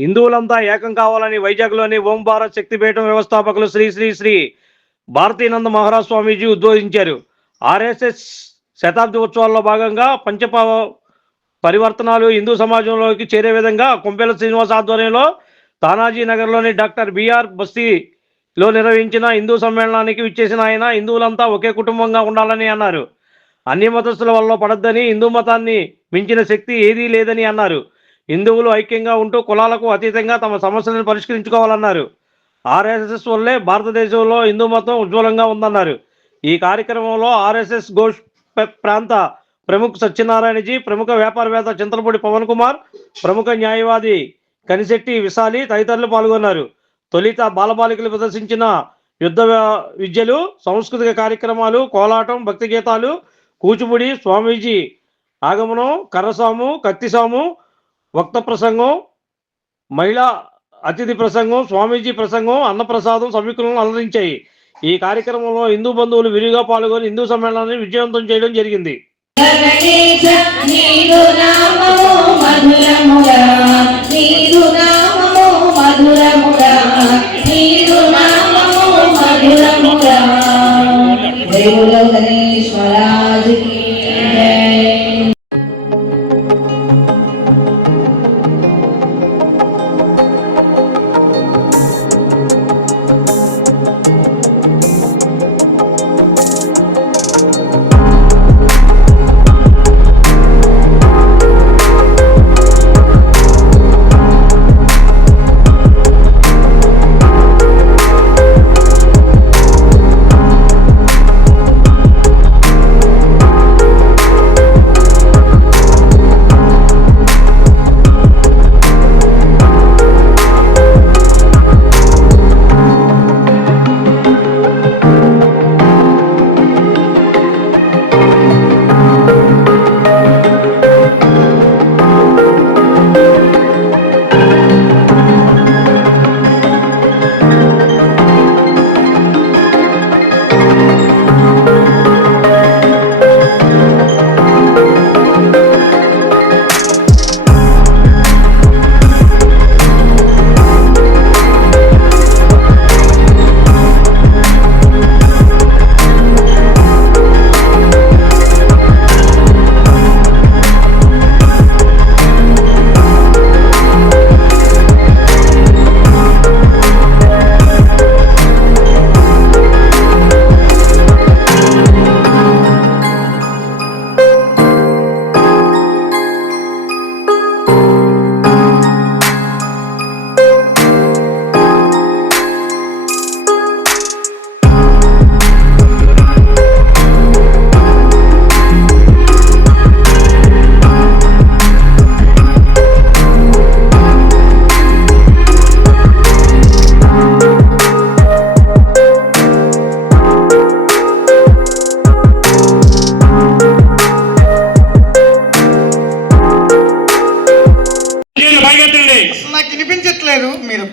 హిందువులంతా ఏకం కావాలని వైజాగ్లోని ఓం భారత్ శక్తిపీఠం వ్యవస్థాపకులు శ్రీ శ్రీ శ్రీ భారతీనంద మహారాజ్ స్వామీజీ ఉద్బోధించారు. ఆర్ఎస్ఎస్ శతాబ్ది ఉత్సవాల్లో భాగంగా పరివర్తనాలు హిందూ సమాజంలోకి చేరే విధంగా కొంపెల శ్రీనివాస్ ఆధ్వర్యంలో తానాజీ నగర్లోని డాక్టర్ బిఆర్ బస్తీలో నిర్వహించిన హిందూ సమ్మేళనానికి విచ్చేసిన ఆయన హిందువులంతా ఒకే కుటుంబంగా ఉండాలని అన్నారు. అన్ని మతస్థుల వల్ల పడద్దని, హిందూ మతాన్ని మించిన శక్తి ఏదీ లేదని అన్నారు. హిందువులు ఐక్యంగా ఉంటూ కులాలకు అతీతంగా తమ సమస్యలను పరిష్కరించుకోవాలన్నారు. ఆర్ఎస్ఎస్ వల్లే భారతదేశంలో హిందూ మతం ఉజ్వలంగా ఉందన్నారు. ఈ కార్యక్రమంలో ఆర్ఎస్ఎస్ ఘోష్ ప్రాంత ప్రముఖ సత్యనారాయణజీ, ప్రముఖ వ్యాపారవేత్త చింతలపూడి పవన్ కుమార్, ప్రముఖ న్యాయవాది కనిశెట్టి విశాలి తదితరులు పాల్గొన్నారు. తొలిత బాలబాలికలు ప్రదర్శించిన యుద్ధ విద్యలు, సాంస్కృతిక కార్యక్రమాలు, కోలాటం, భక్తి గీతాలు, కూచిపూడి, స్వామీజీ ఆగమనం, కర్రసాము, కత్తిసాము, వక్త ప్రసంగం, మహిళా అతిథి ప్రసంగం, స్వామీజీ ప్రసంగం, అన్నప్రసాదం సమీకులను అలరించాయి. ఈ కార్యక్రమంలో హిందూ బంధువులు విరిగా పాల్గొని హిందూ సమ్మేళనాన్ని విజయవంతం చేయడం జరిగింది.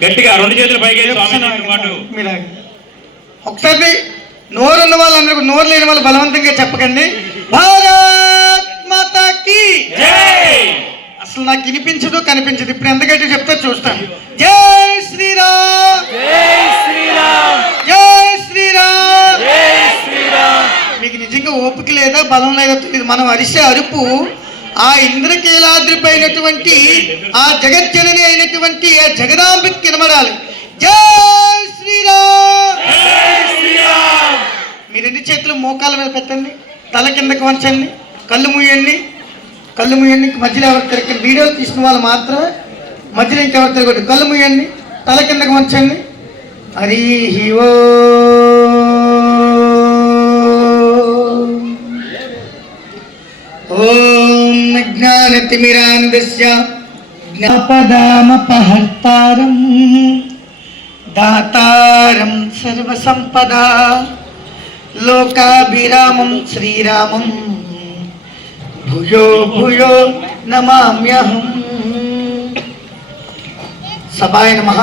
గట్టిగా రెండు చేతులు పైకి మీరు ఒకసారి నోరున్న వాళ్ళందరూ నోరు లేని వాళ్ళు బలవంతంగా చెప్పకండి. భారత్ మాతాకి జై. అసలు నాకు వినిపించదు కనిపించదు. ఇప్పుడు ఎందుకంటే చెప్తే చూస్తాను. జై శ్రీరామ్, జై శ్రీరామ్, జై శ్రీరామ్, జై శ్రీరామ్. మీకు నిజంగా ఓపిక లేదా బలం లేదా తెలియదు. మనం అరిసే అరుపు ఆ ఇంద్రకీలాద్రిపైనటువంటి ఆ జగజ్జనని అయినటువంటి ఆ జగదాంబకి వినబడాలి. జై శ్రీరామ్, జై శ్రీరామ్. మీ రెండు చేతులు మోకాల మీద పెట్టండి, తల కిందకి వంచండి, కళ్ళు మూయండి. కళ్ళు మూయండి. మధ్యలో ఎవరు తిరగండి. వీడియో తీసిన వాళ్ళు మాత్రమే మధ్యలో ఇంకెవరు తిరగండి. కళ్ళు మూయండి, తల కిందకి వంచండి. హరి ఓ జ్ఞానతిమిరాంధస్య జ్ఞాపదామపహర్తారం దాతారం సర్వసంపదా లోకాభిరామం శ్రీరామం భూయో భూయో నమామ్యహం. సభాయ నమః.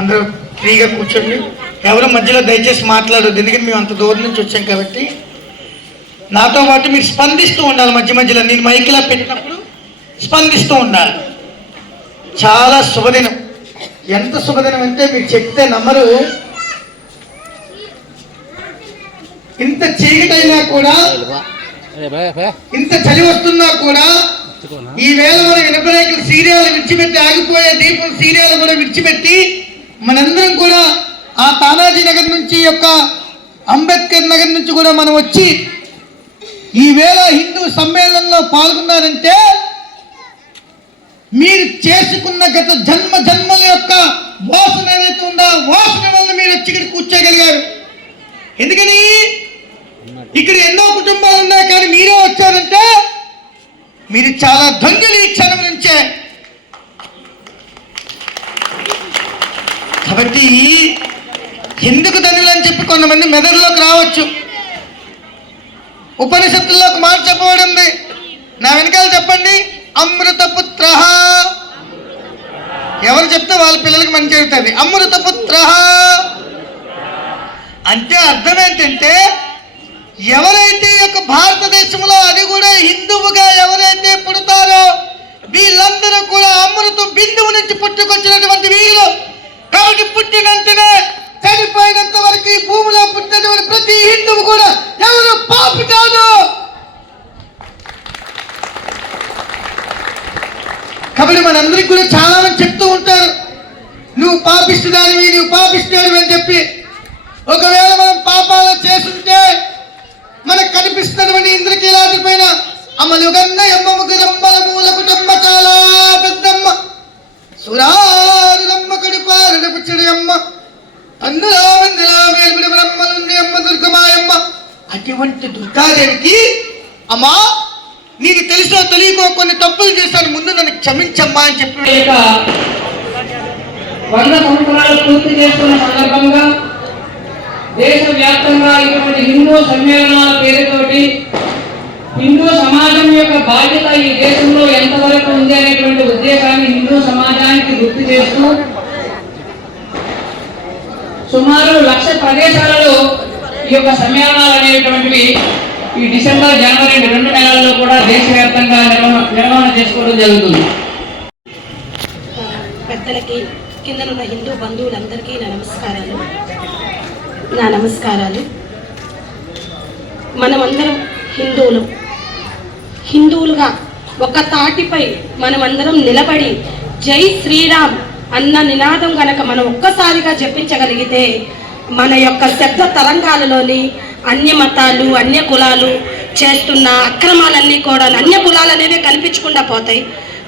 అందరూ ఫ్రీగా కూర్చోండి. ఎవరు మధ్యలో దయచేసి మాట్లాడొద్దు. ఎందుకంటే మేము అంత దూరం నుంచి వచ్చాం కాబట్టి నాతో పాటు మీరు స్పందిస్తూ ఉండాలి. మధ్య మధ్యలో నేను మైకిలా పెట్టినప్పుడు స్పందిస్తూ ఉండాలి. చాలా శుభదినం. ఎంత శుభదినం అంటే మీకు చెప్తే నమ్మరు. ఇంత చీకటైనా కూడా, ఇంత చలి వస్తున్నా కూడా, ఈ వేళ మన వినపరేకుల సీరియల్ విడిచిపెట్టి, ఆగిపోయే దీపం సీరియల్ కూడా విడిచిపెట్టి మనందరం కూడా ఆ తానాజీ నగర్ నుంచి యొక్క అంబేద్కర్ నగర్ నుంచి కూడా మనం వచ్చి ఈ వేళ హిందూ సమ్మేళనంలో పాల్గొన్నారంటే మీరు చేసుకున్న గత జన్మల యొక్క వాసన ఏదైతే ఉందో వాసన వల్ల మీరు వచ్చి ఇక్కడ కూర్చోగలిగారు. ఎందుకని ఇక్కడ ఎన్నో కుటుంబాలు ఉన్నాయి, కానీ మీరే వచ్చారంటే మీరు చాలా ధన్యులు ఈ క్షణం నుంచే. కాబట్టి ఎందుకు ధన్యులు అని చెప్పి కొంతమంది మెదడులోకి రావచ్చు. ఉపనిషత్తుల్లో ఒక మాట చెప్పబడింది, నా వెనకాల చెప్పండి, అమృతపుత్ర. ఎవరు చెప్తే వాళ్ళ పిల్లలకి మంచి జరుగుతుంది. అమృతపుత్ర అంటే అర్థం ఏంటంటే, ఎవరైతే ఈ యొక్క భారతదేశంలో, అది కూడా హిందువుగా ఎవరైతే పుడతారో వీళ్ళందరూ కూడా అమృత బిందువు నుంచి పుట్టుకొచ్చినటువంటి వీళ్ళు. కాబట్టి పుట్టినంతనే చనిపోయినంత వరకు ఈ భూమిలో పుట్టినటువంటి ప్రతి హిందువు కూడా ఎవరు పాపి కాదు. కాబట్టి మనందరికి కూడా చాలా మంది చెప్తూ ఉంటారు, నువ్వు పాపిస్తుదానివి, నువ్వు పాపిస్తున్నాడు అని చెప్పి. ఒకవేళ మనం పాపాలు చేస్తుంటే మనకు కనిపిస్తున్నటువంటి ఇంద్రకీలాద్రి పైన అమలు గన్న ఎమ్మ ముగ్గురమ్మల మూల కుటుంబ చాలా పెద్దమ్మ సురారులమ్మ కడుపారణ పుచ్చడి అమ్మ అందులో మందిలో వేలుగుడి బ్రహ్మలుండి అమ్మ దుర్గమాయమ్మ. అటువంటి దుర్గాదేవికి, అమ్మా నీకు తెలిసో తెలియకో కొన్ని తప్పులు చేశాను, ముందు నన్ను క్షమించమ్మా అని చెప్పి 100 సంవత్సరాలు పూర్తి చేసుకున్న సందర్భంగా దేశవ్యాప్తంగా ఇటువంటి హిందూ సమ్మేళనాల పేరుతోటి హిందూ సమాజం యొక్క బాధ్యత ఈ దేశంలో ఎంతవరకు ఉంది అనేటువంటి ఉద్దేశాన్ని హిందూ సమాజానికి గుర్తు చేస్తూ సుమారు 1,00,000 ప్రదేశాలలో ఈ యొక్క సమ్మేళనాలు అనేటువంటివి ఈ డిసెంబర్, జనవరి 2 నెలల్లో కూడా దేశవ్యాప్తంగా నిర్వహణ చేసుకోవడం జరుగుతుంది. పెద్దలకి, కిందనున్న హిందూ బంధువులందరికీ నా నమస్కారాలు. మనమందరం హిందువులుగా ఒక తాటిపై మనమందరం నిలబడి జై శ్రీరామ్ అన్న నినాదం గనక మనం ఒక్కసారిగా జపించగలిగితే మన యొక్క శబ్ద తరంగాలలోని అన్య మతాలు, అన్య కులాలు చేస్తున్న అక్రమాలన్నీ కూడా, అన్య కులాలు అనేవి కనిపించకుండా పోతాయి.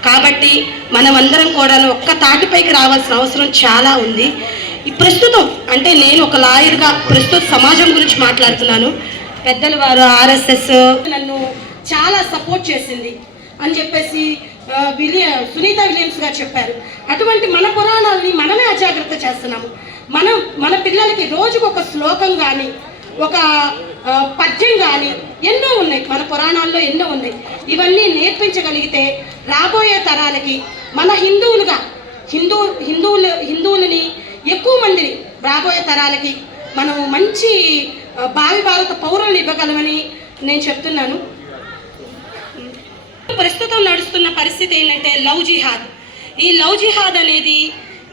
కాబట్టి మనమందరం కూడా ఒక్క తాటిపైకి రావాల్సిన అవసరం చాలా ఉంది. ఈ ప్రస్తుతం అంటే నేను ఒక లాయర్గా ప్రస్తుత సమాజం గురించి మాట్లాడుతున్నాను. పెద్దలు వారు ఆర్ఎస్ఎస్ నన్ను చాలా సపోర్ట్ చేసింది అని చెప్పేసి సునీత విలియమ్స్ గారు చెప్పారు. అటువంటి మన పురాణాలని మనమే అజాగ్రత్త చేస్తున్నాము. మన పిల్లలకి రోజుకు ఒక శ్లోకం కానీ, ఒక పద్యం కానీ ఎన్నో ఉన్నాయి, మన పురాణాల్లో ఎన్నో ఉన్నాయి. ఇవన్నీ నేర్పించగలిగితే రాబోయే తరాలకి మన హిందువులని ఎక్కువ మందిని రాబోయే తరాలకి మనం మంచి భావి భారత పౌరులను ఇవ్వగలమని నేను చెప్తున్నాను. ప్రస్తుతం నడుస్తున్న పరిస్థితి ఏంటంటే లవ్ జిహాద్. ఈ లవ్ జిహాద్ అనేది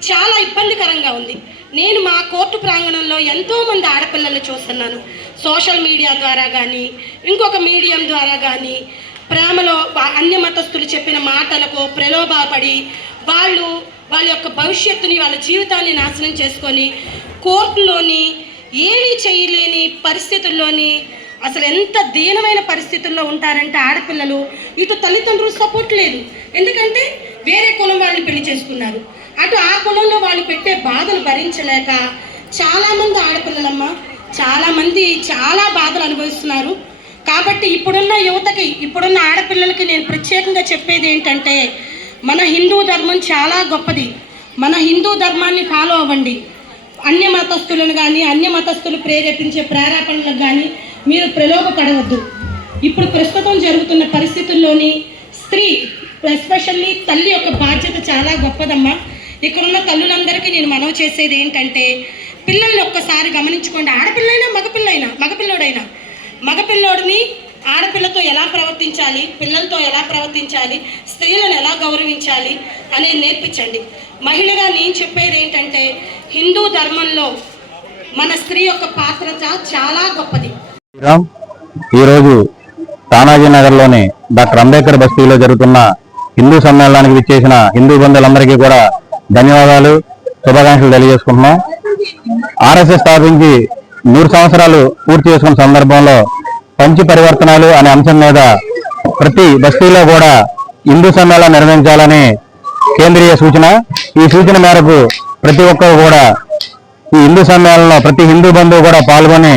చాలా ఇబ్బందికరంగా ఉంది. నేను మా కోర్టు ప్రాంగణంలో ఎంతోమంది ఆడపిల్లలు చూస్తున్నాను. సోషల్ మీడియా ద్వారా కానీ, ఇంకొక మీడియం ద్వారా కానీ ప్రేమలో అన్య మతస్థులు చెప్పిన మాటలకు ప్రలోభపడి వాళ్ళ యొక్క భవిష్యత్తుని, వాళ్ళ జీవితాన్ని నాశనం చేసుకొని కోర్టులోని ఏమీ చేయలేని పరిస్థితుల్లోని, అసలు ఎంత దీనమైన పరిస్థితుల్లో ఉంటారంటే ఆడపిల్లలు, ఇటు తల్లిదండ్రులు సపోర్ట్ లేదు, ఎందుకంటే వేరే కులం వాళ్ళని పెళ్లి చేసుకున్నారు. అటు ఆ కులంలో వాళ్ళు పెట్టే బాధలు భరించలేక చాలామంది ఆడపిల్లలమ్మ, చాలామంది చాలా బాధలు అనుభవిస్తున్నారు. కాబట్టి ఇప్పుడున్న యువతకి, ఇప్పుడున్న ఆడపిల్లలకి నేను ప్రత్యేకంగా చెప్పేది ఏంటంటే, మన హిందూ ధర్మం చాలా గొప్పది. మన హిందూ ధర్మాన్ని ఫాలో అవ్వండి. అన్య మతస్థులను కానీ, అన్య మతస్థులు ప్రేరేపించే ప్రేరేపణలకు కానీ మీరు ప్రలోభపడవద్దు. ఇప్పుడు ప్రస్తుతం జరుగుతున్న పరిస్థితుల్లోని స్త్రీ, ఎస్పెషల్లీ తల్లి యొక్క బాధ్యత చాలా గొప్పదమ్మా. ఇక్కడున్న తల్లులందరికీ నేను మనవి చేసేది ఏంటంటే, పిల్లల్ని ఒక్కసారి గమనించుకోండి. ఆడపిల్లైనా మగపిల్లోడైనా, మగపిల్లోడిని ఆడపిల్లతో ఎలా ప్రవర్తించాలి, పిల్లలతో ఎలా ప్రవర్తించాలి, స్త్రీలను ఎలా గౌరవించాలి అనేది నేర్పించండి. మహిళగా నేను చెప్పేది ఏంటంటే, హిందూ ధర్మంలో మన స్త్రీ యొక్క పాత్ర చాలా గొప్పది. ఈరోజు తానాజీ నగర్లోని డాక్టర్ అంబేద్కర్ బస్తీలో జరుగుతున్న హిందూ సమ్మేళనానికి విచ్చేసిన హిందూ బంధువులందరికీ కూడా ధన్యవాదాలు, శుభాకాంక్షలు తెలియజేసుకుంటున్నాం. ఆర్ఎస్ఎస్ స్థాపించి 100 సంవత్సరాలు పూర్తి చేసుకున్న సందర్భంలో పంచ పరివర్తనాలు అనే అంశం మీద ప్రతి బస్తీలో కూడా హిందూ సమ్మేళనం నిర్వహించాలని కేంద్రీయ సూచన. ఈ సూచన మేరకు ప్రతి ఒక్కరు కూడా ఈ హిందూ సమ్మేళనంలో ప్రతి హిందూ బంధువు కూడా పాల్గొని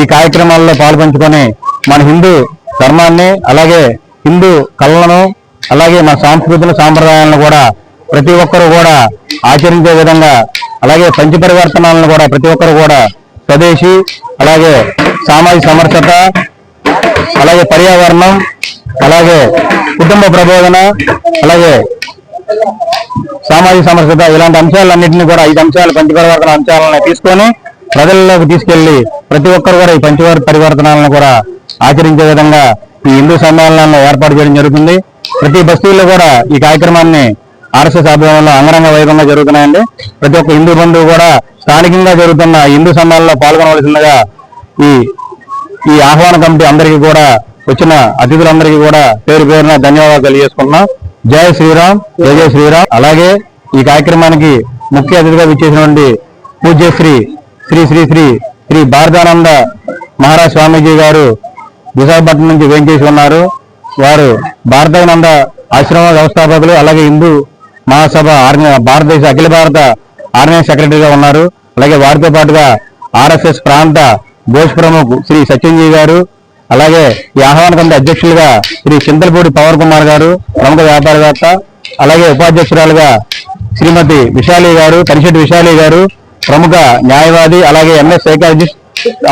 ఈ కార్యక్రమాల్లో పాల్పంచుకొని మన హిందూ ధర్మాన్ని, అలాగే హిందూ కళలను, అలాగే మన సాంస్కృతిక సాంప్రదాయాలను కూడా ప్రతి ఒక్కరు కూడా ఆచరించే విధంగా, అలాగే పంచ పరివర్తనాలను కూడా ప్రతి ఒక్కరు కూడా స్వదేశీ, అలాగే సామాజిక సమరసత, అలాగే పర్యావరణం, అలాగే కుటుంబ ప్రబోధన, అలాగే సామాజిక సమరసత, ఇలాంటి అంశాలన్నింటినీ కూడా 5 అంశాలు పంచపరివర్తన అంశాలను తీసుకొని ప్రజల్లోకి తీసుకెళ్లి ప్రతి ఒక్కరు కూడా ఈ పరివర్తనాలను కూడా ఆచరించే విధంగా ఈ హిందూ సమ్మేళనాలను ఏర్పాటు చేయడం జరుగుతుంది. ప్రతి బస్తీల్లో కూడా ఈ కార్యక్రమాన్ని ఆర్ఎస్ఎస్ ఆధ్వర్యంలో అంగరంగ వైభవంగా జరుగుతున్నాయండి. ప్రతి ఒక్క హిందూ బంధువు కూడా స్థానికంగా జరుగుతున్న హిందూ సమ్మేళనంలో పాల్గొనవలసిందిగా ఈ ఆహ్వాన కమిటీ అందరికీ కూడా, వచ్చిన అతిథులందరికీ కూడా పేరు పేరున ధన్యవాదాలు తెలియజేసుకుంటున్నాం. జై శ్రీరామ్, జై జై శ్రీరామ్. అలాగే ఈ కార్యక్రమానికి ముఖ్య అతిథిగా విచ్చేసినటువంటి పూజ్య శ్రీ శ్రీ శ్రీ శ్రీ శ్రీ భారతానంద మహారాజ్ స్వామీజీ గారు విశాఖపట్నం నుంచి వేంచేసి ఉన్నారు. వారు భారతానంద ఆశ్రమ వ్యవస్థాపకులు, అలాగే హిందూ మహాసభ భారతదేశ అఖిల భారత ఆర్గనైజ్ సెక్రటరీగా ఉన్నారు. అలాగే వారితో పాటుగా ఆర్ఎస్ఎస్ ప్రాంత ఘోష్ ప్రముఖ్ శ్రీ సత్యంజీ గారు, అలాగే ఈ ఆహ్వాన కమిటీ అధ్యక్షులుగా శ్రీ చింతలపూడి పవర్ కుమార్ గారు, ప్రముఖ వ్యాపారవేత్త, అలాగే ఉపాధ్యక్షురాలుగా శ్రీమతి విశాలి గారు, కనిశెట్టి విశాలి గారు, ప్రముఖ న్యాయవాది, అలాగే ఎంఎస్ సైకాలజిస్ట్,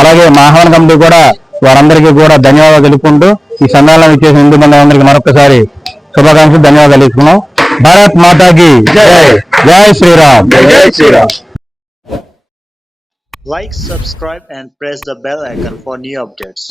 అలాగే మా ఆహ్వాన కమిటీ కూడా వారందరికీ కూడా ధన్యవాదాలు తెలుపుకుంటూ ఈ సమ్మేళనం ఇచ్చేసిన హిందూ బంధువులందరికీ మరొకసారి శుభాకాంక్షలు, ధన్యవాదాలు తెలుపుకున్నాం. భారత్ మాతాకి జై, జై శ్రీరామ్, జై Sriram. Like, subscribe and press the bell icon for new updates.